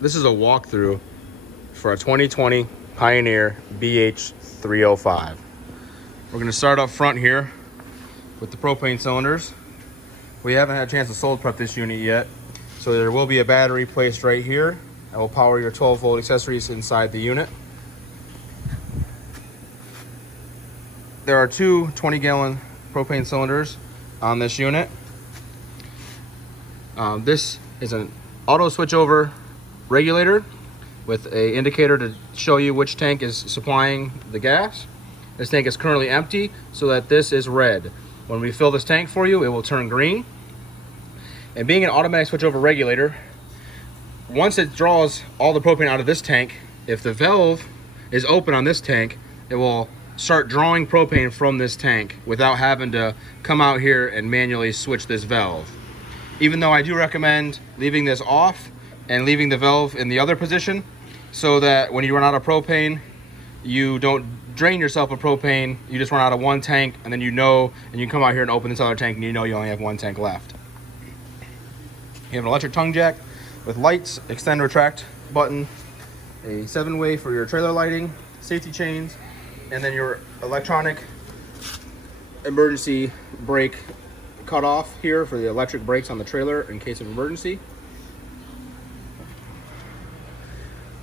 This is a walkthrough for a 2020 Pioneer BH305. We're going to start up front here with the propane cylinders. We haven't had a chance to sold prep this unit yet, so there will be a battery placed right here that will power your 12-volt accessories inside the unit. There are two 20-gallon propane cylinders on this unit. This is an auto switchover regulator with an indicator to show you which tank is supplying the gas. This tank is currently empty, so that this is red. When we fill this tank for you, it will turn green. And being an automatic switchover regulator, once it draws all the propane out of this tank, if the valve is open on this tank, it will start drawing propane from this tank without having to come out here and manually switch this valve. Even though I do recommend leaving this off and leaving the valve in the other position, so that when you run out of propane, you don't drain yourself of propane. You just run out of one tank, and then and you can come out here and open this other tank, and you know you only have one tank left. You have an electric tongue jack with lights, extend retract button, a 7-way for your trailer lighting, safety chains, and then your electronic emergency brake cutoff here for the electric brakes on the trailer in case of emergency.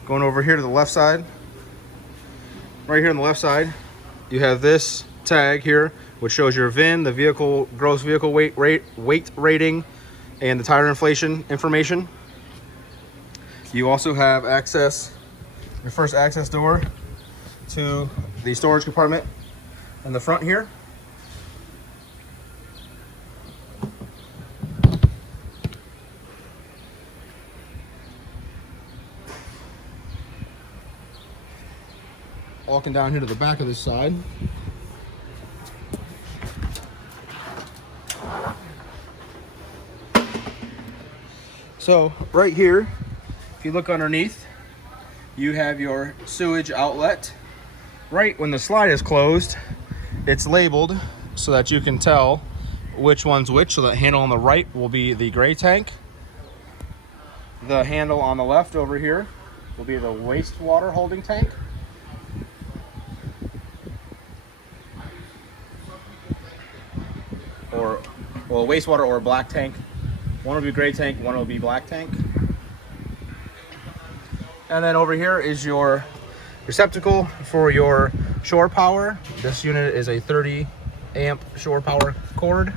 Going over here to the left side, right here on the left side, you have this tag here, which shows your VIN, the vehicle gross vehicle weight rating, and the tire inflation information. You also have access, your first access door to the storage compartment in the front here. Walking down here to the back of this side, so right here, if you look underneath, you have your sewage outlet. Right when the slide is closed, it's labeled so that you can tell which one's which. So the handle on the right will be the gray tank. The handle on the left over here will be the wastewater holding tank. Well, wastewater or a black tank. One will be gray tank, one will be black tank. And then over here is your receptacle for your shore power. This unit is a 30 amp shore power cord.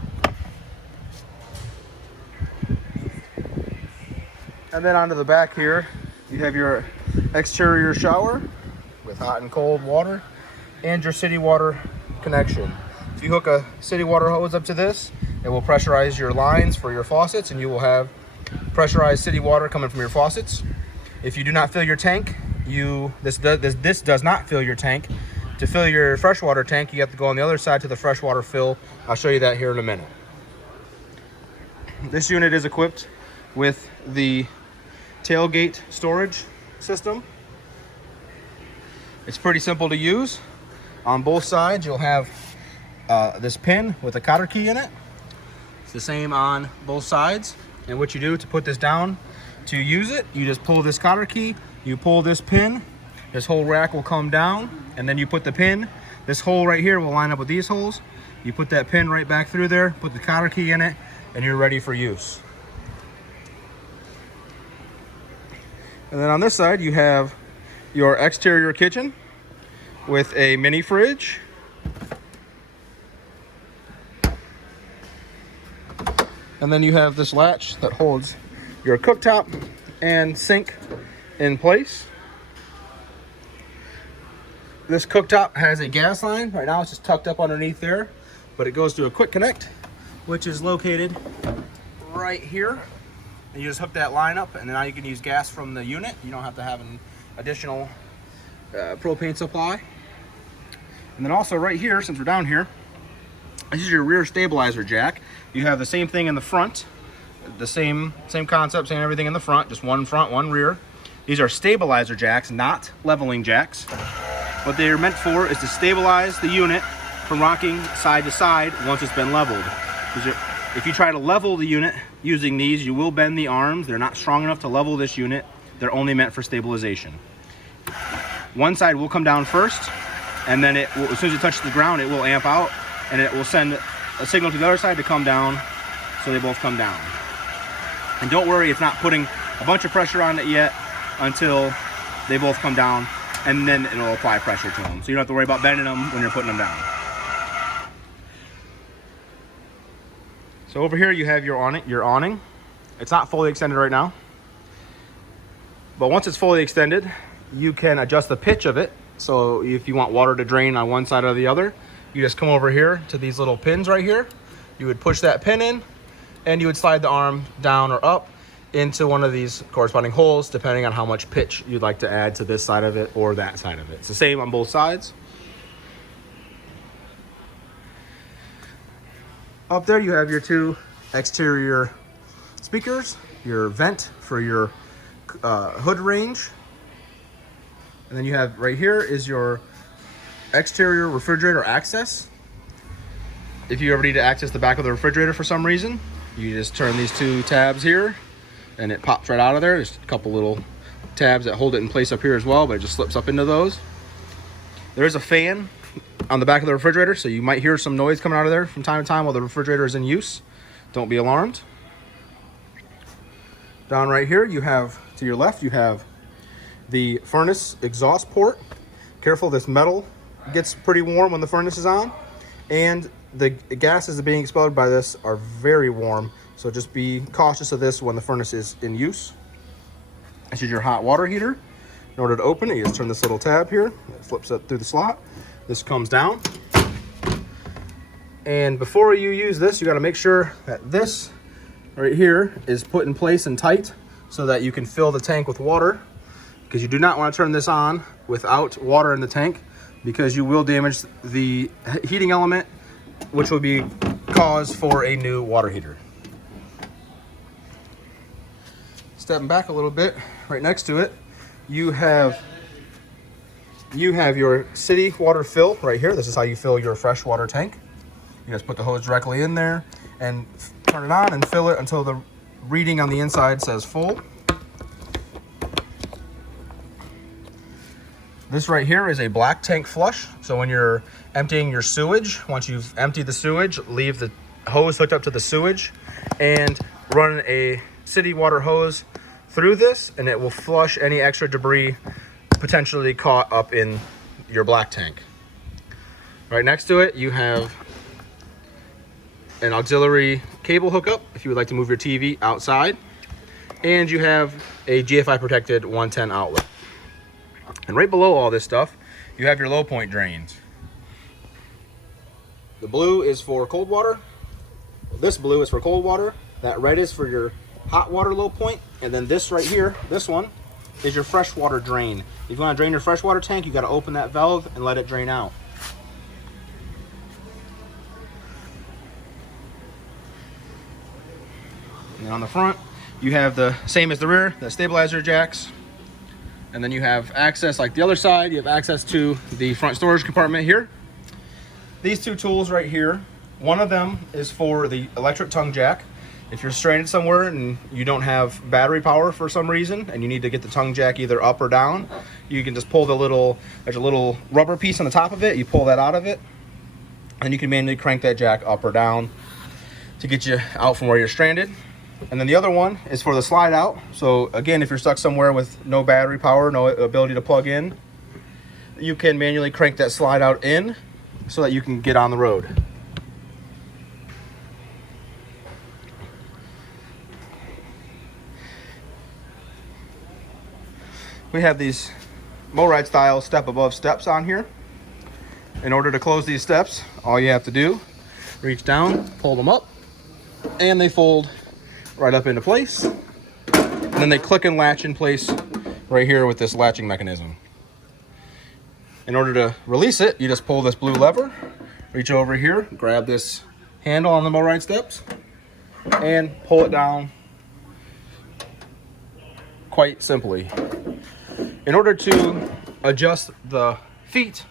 And then onto the back here, you have your exterior shower with hot and cold water and your city water connection. If you hook a city water hose up to this, it will pressurize your lines for your faucets, and you will have pressurized city water coming from your faucets. If you do not fill your tank, this does not fill your tank. To fill your freshwater tank, you have to go on the other side to the freshwater fill. I'll show you that here in a minute. This unit is equipped with the tailgate storage system. It's pretty simple to use. On both sides, you'll have this pin with a cotter key in it. It's the same on both sides. And what you do to put this down, to use it, you just pull this cotter key, you pull this pin, this whole rack will come down, and then you put the pin. This hole right here will line up with these holes. You put that pin right back through there, put the cotter key in it, and you're ready for use. And then on this side, you have your exterior kitchen with a mini fridge. And then you have this latch that holds your cooktop and sink in place. This cooktop has a gas line. Right now it's just tucked up underneath there, but it goes to a quick connect, which is located right here. And you just hook that line up, and now you can use gas from the unit. You don't have to have an additional propane supply. And then also right here, since we're down here, this is your rear stabilizer jack. You have the same thing in the front, the same concept, same everything in the front, just one front, one rear. These are stabilizer jacks, not leveling jacks. What they are meant for is to stabilize the unit from rocking side to side once it's been leveled. If you try to level the unit using these, you will bend the arms. They're not strong enough to level this unit. They're only meant for stabilization. One side will come down first, and then it will, as soon as it touches the ground, it will amp out, and it will send a signal to the other side to come down, so they both come down. And don't worry, it's not putting a bunch of pressure on it yet until they both come down, and then it'll apply pressure to them. So you don't have to worry about bending them when you're putting them down. So over here you have your awning. It's not fully extended right now, but once it's fully extended, you can adjust the pitch of it. So if you want water to drain on one side or the other, you just come over here to these little pins right here. You would push that pin in, and you would slide the arm down or up into one of these corresponding holes, depending on how much pitch you'd like to add to this side of it or that side of it. It's the same on both sides. Up there you have your two exterior speakers, your vent for your hood range, and then you have right here is your exterior refrigerator access. If you ever need to access the back of the refrigerator for some reason, you just turn these two tabs here and it pops right out of there. There's a couple little tabs that hold it in place up here as well, but it just slips up into those. There is a fan on the back of the refrigerator, so you might hear some noise coming out of there from time to time while the refrigerator is in use. Don't be alarmed. Down right here, you have, to your left, you have the furnace exhaust port. Careful, this metal gets pretty warm when the furnace is on, and the gases being expelled by this are very warm, so just be cautious of this when the furnace is in use. This is your hot water heater. In order to open it, you just turn this little tab here. It flips up through the slot. This comes down. And before you use this, you got to make sure that this right here is put in place and tight so that you can fill the tank with water, because you do not want to turn this on without water in the tank, because you will damage the heating element, which will be cause for a new water heater. Stepping back a little bit, right next to it, you have your city water fill right here. This is how you fill your freshwater tank. You just put the hose directly in there and turn it on and fill it until the reading on the inside says full. This right here is a black tank flush. So when you're emptying your sewage, once you've emptied the sewage, leave the hose hooked up to the sewage and run a city water hose through this, and it will flush any extra debris potentially caught up in your black tank. Right next to it, you have an auxiliary cable hookup if you would like to move your TV outside, and you have a GFI protected 110 outlet. And right below all this stuff, you have your low point drains. The blue is for cold water. This blue is for cold water. That red is for your hot water low point. And then this right here, this one, is your freshwater drain. If you want to drain your freshwater tank, you got to open that valve and let it drain out. And on the front, you have the same as the rear, the stabilizer jacks. And then you have access, like the other side, you have access to the front storage compartment here. These two tools right here, one of them is for the electric tongue jack. If you're stranded somewhere and you don't have battery power for some reason and you need to get the tongue jack either up or down, you can just pull there's a little rubber piece on the top of it, you pull that out of it, and you can manually crank that jack up or down to get you out from where you're stranded. And then the other one is for the slide out. So again, if you're stuck somewhere with no battery power, no ability to plug in, you can manually crank that slide out in so that you can get on the road. We have these MoRide style step above steps on here. In order to close these steps, all you have to do, reach down, pull them up, and they fold right up into place. And then they click and latch in place right here with this latching mechanism. In order to release it, you just pull this blue lever, reach over here, grab this handle on the MoRide steps, and pull it down quite simply. In order to adjust the feet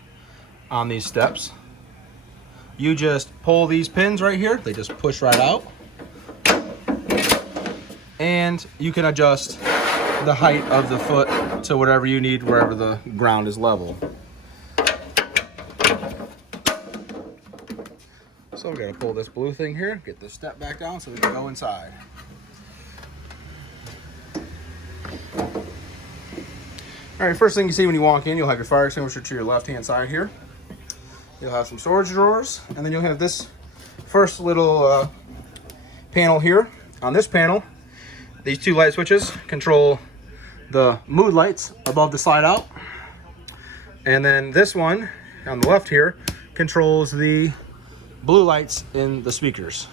on these steps, you just pull these pins right here. They just push right out. And you can adjust the height of the foot to whatever you need, wherever the ground is level. So we're gonna pull this blue thing here, get this step back down so we can go inside. All right, first thing you see when you walk in, you'll have your fire extinguisher to your left-hand side here. You'll have some storage drawers, and then you'll have this first little panel here. On this panel, these two light switches control the mood lights above the slide out. And then this one on the left here controls the blue lights in the speakers.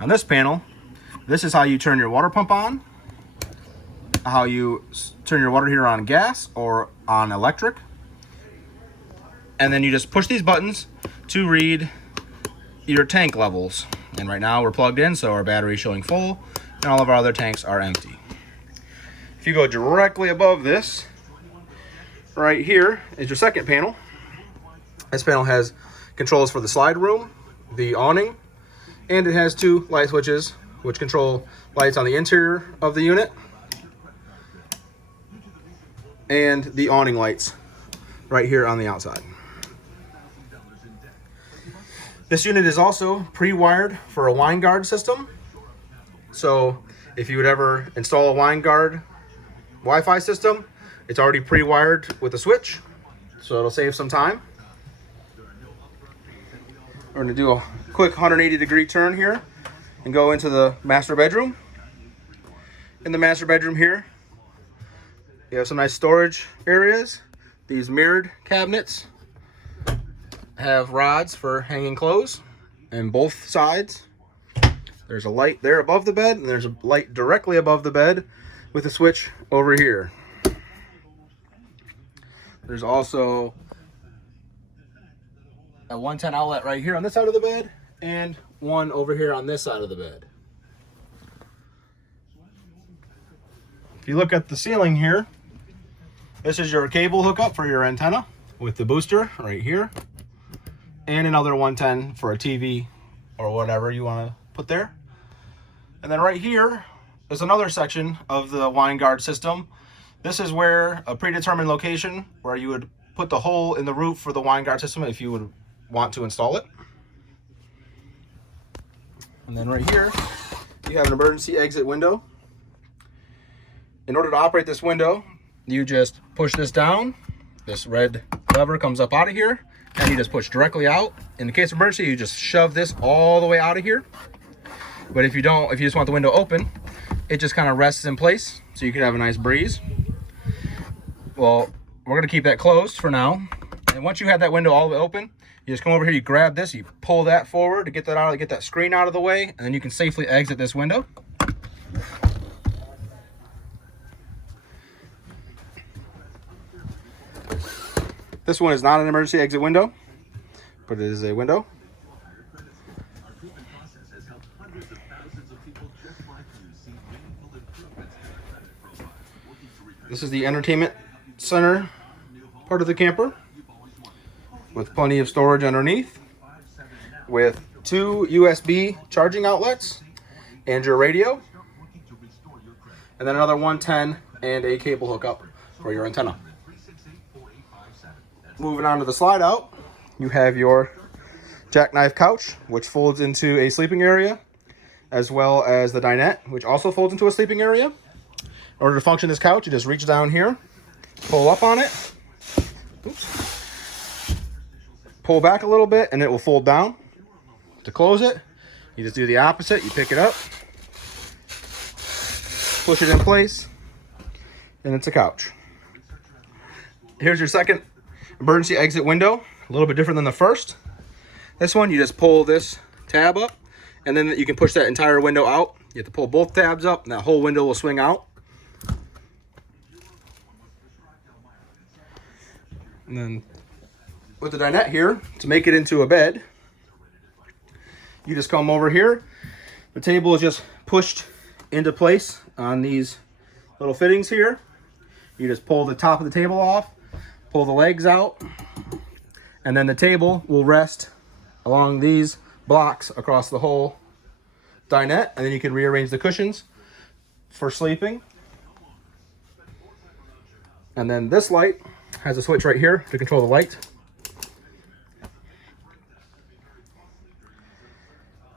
On this panel, this is how you turn your water pump on, how you turn your water heater on gas or on electric. And then you just push these buttons to read your tank levels. And right now we're plugged in, so our battery is showing full and all of our other tanks are empty. If you go directly above this, right here is your second panel. This panel has controls for the slide room, the awning, and it has two light switches which control lights on the interior of the unit and the awning lights right here on the outside. This unit is also pre-wired for a wine guard system. So if you would ever install a wine guard Wi-Fi system, it's already pre-wired with a switch, so it'll save some time. We're gonna do a quick 180-degree turn here and go into the master bedroom. In the master bedroom here, you have some nice storage areas. These mirrored cabinets have rods for hanging clothes on both sides. There's a light there above the bed, and there's a light directly above the bed with a switch over here. There's also a 110 outlet right here on this side of the bed, and one over here on this side of the bed. If you look at the ceiling here, this is your cable hookup for your antenna with the booster right here, and another 110 for a TV or whatever you want to put there. And then right here is another section of the wine guard system. This is where a predetermined location where you would put the hole in the roof for the wine guard system if you would want to install it. And then right here, you have an emergency exit window. In order to operate this window, you just push this down. This red lever comes up out of here, and you just push directly out. In the case of emergency, you just shove this all the way out of here. But if you don't, if you just want the window open, it just kind of rests in place so you can have a nice breeze. Well, we're gonna keep that closed for now. And once you have that window all the way open, you just come over here, you grab this, you pull that forward to get that out, get that screen out of the way, and then you can safely exit this window. This one is not an emergency exit window, but it is a window. This is the entertainment center part of the camper with plenty of storage underneath, with two USB charging outlets and your radio, and then another 110 and a cable hookup for your antenna. Moving on to the slide out, you have your jackknife couch, which folds into a sleeping area, as well as the dinette, which also folds into a sleeping area. In order to function this couch, you just reach down here, pull up on it, oops, pull back a little bit, and it will fold down. To close it, you just do the opposite. You pick it up, push it in place, and it's a couch. Here's your second emergency exit window, a little bit different than the first. This one, you just pull this tab up, and then you can push that entire window out. You have to pull both tabs up, and that whole window will swing out. And then with the dinette here, to make it into a bed, you just come over here. The table is just pushed into place on these little fittings here. You just pull the top of the table off, pull the legs out, and then the table will rest along these blocks across the whole dinette, and then you can rearrange the cushions for sleeping. And then this light has a switch right here to control the light.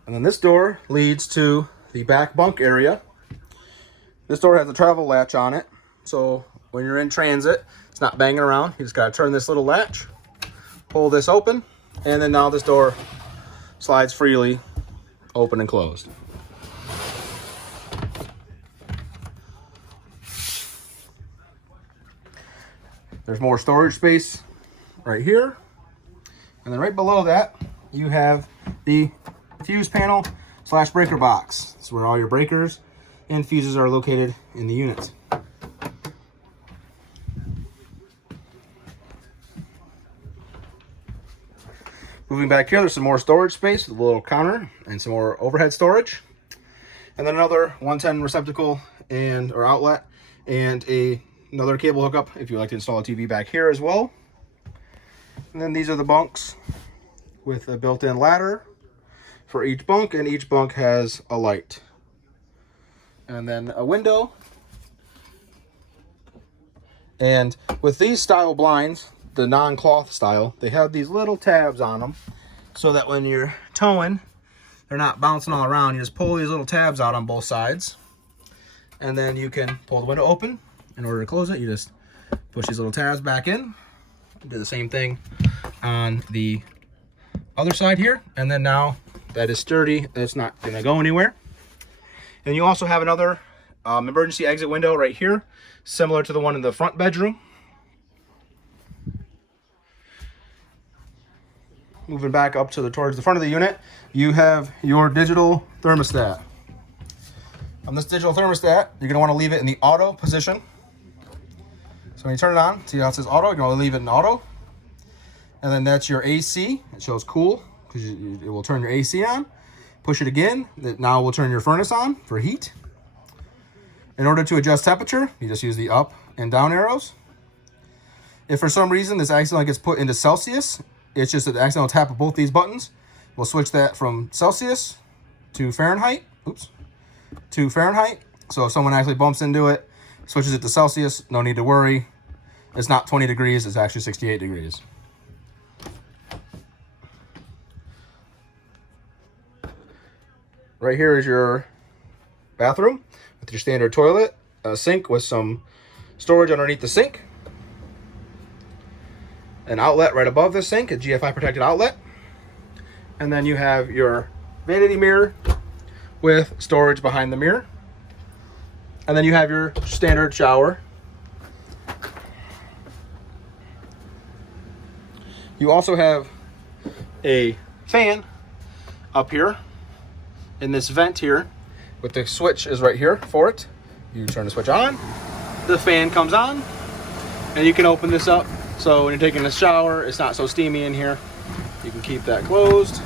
And then this door leads to the back bunk area. This door has a travel latch on it, so when you're in transit, it's not banging around. You just gotta turn this little latch, pull this open, and then now this door slides freely open and closed. There's more storage space right here. And then right below that, you have the fuse panel / breaker box. This is where all your breakers and fuses are located in the unit. Moving back here, there's some more storage space with a little counter and some more overhead storage. And then another 110 receptacle or outlet and another cable hookup if you'd like to install a TV back here as well. And then these are the bunks with a built-in ladder for each bunk, and each bunk has a light. And then a window. And with these style blinds, the non-cloth style, they have these little tabs on them so that when you're towing, they're not bouncing all around. You just pull these little tabs out on both sides, and then you can pull the window open. In order to close it, you just push these little tabs back in. Do the same thing on the other side here, and then now that is sturdy, it's not going to go anywhere. And you also have another emergency exit window right here, similar to the one in the front bedroom. Moving back up to towards the front of the unit, you have your digital thermostat. On this digital thermostat, you're going to want to leave it in the auto position. So when you turn it on, see how it says auto, you're going to leave it in auto. And then that's your AC. It shows cool because it will turn your AC on. Push it again, that now will turn your furnace on for heat. In order to adjust temperature, you just use the up and down arrows. If for some reason this accidentally gets put into Celsius, it's just an accidental tap of both these buttons. We'll switch that from Celsius to Fahrenheit. Oops. To Fahrenheit. So if someone actually bumps into it, switches it to Celsius, no need to worry. It's not 20 degrees, it's actually 68 degrees. Right here is your bathroom with your standard toilet, a sink with some storage underneath the sink, an outlet right above the sink, a GFI protected outlet, and then you have your vanity mirror with storage behind the mirror, and then you have your standard shower. You also have a fan up here in this vent here, with the switch is right here for it. You turn the switch on, the fan comes on, and you can open this up so when you're taking a shower, it's not so steamy in here. You can keep that closed.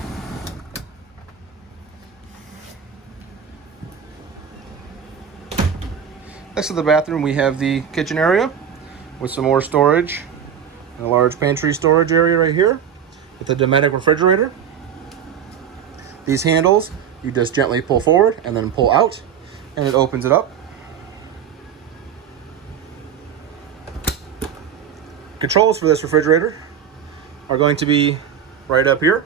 Next to the bathroom, we have the kitchen area with some more storage, and a large pantry storage area right here with a Dometic refrigerator. These handles, you just gently pull forward and then pull out, and it opens it up. Controls for this refrigerator are going to be right up here.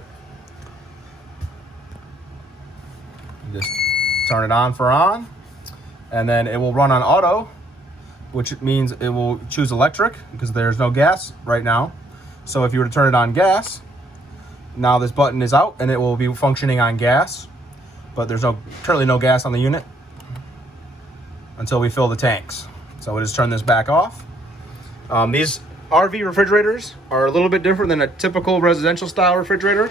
You just turn it on for on, and then it will run on auto, which means it will choose electric because there's no gas right now. So if you were to turn it on gas, now this button is out and it will be functioning on gas, but there's currently no gas on the unit until we fill the tanks. So we'll just turn this back off. These RV refrigerators are a little bit different than a typical residential style refrigerator.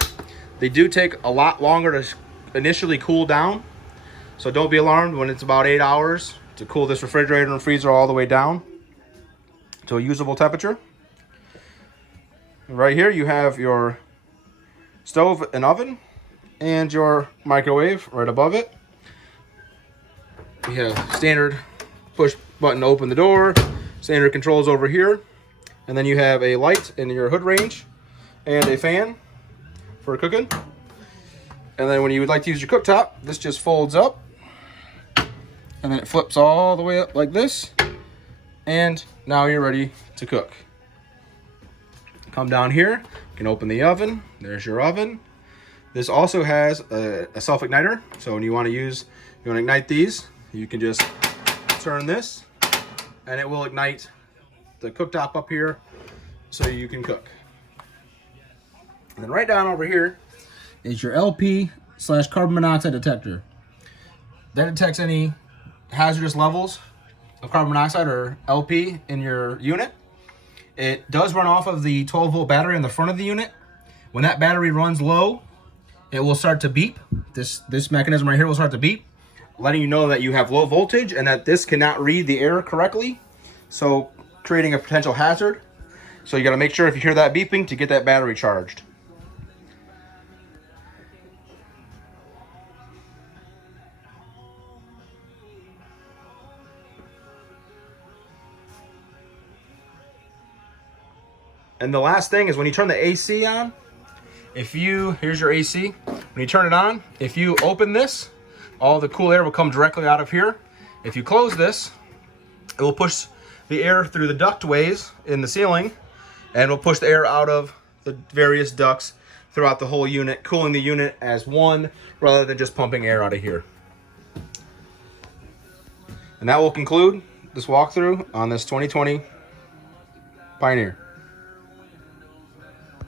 They do take a lot longer to initially cool down. So don't be alarmed when it's about 8 hours to cool this refrigerator and freezer all the way down to a usable temperature. Right here you have your stove and oven and your microwave right above it. You have standard push button to open the door, standard controls over here, and then you have a light in your hood range and a fan for cooking. And then when you would like to use your cooktop, this just folds up and then it flips all the way up like this, and now you're ready to cook. Come down here, you can open the oven. There's your oven. This also has a self-igniter, so when you want to ignite these, you can just turn this and it will ignite the cooktop up here so you can cook. And then right down over here is your LP/carbon monoxide detector. That detects any hazardous levels of carbon monoxide or LP in your unit. It does run off of the 12-volt battery in the front of the unit. When that battery runs low, it will start to beep. This mechanism right here will start to beep, letting you know that you have low voltage and that this cannot read the air correctly, so creating a potential hazard. So you got to make sure if you hear that beeping to get that battery charged. And the last thing is when you turn the AC on, here's your AC. When you turn it on, if you open this, all the cool air will come directly out of here. If you close this, it will push the air through the ductways in the ceiling, and will push the air out of the various ducts throughout the whole unit, cooling the unit as one rather than just pumping air out of here. And that will conclude this walkthrough on this 2020 Pioneer.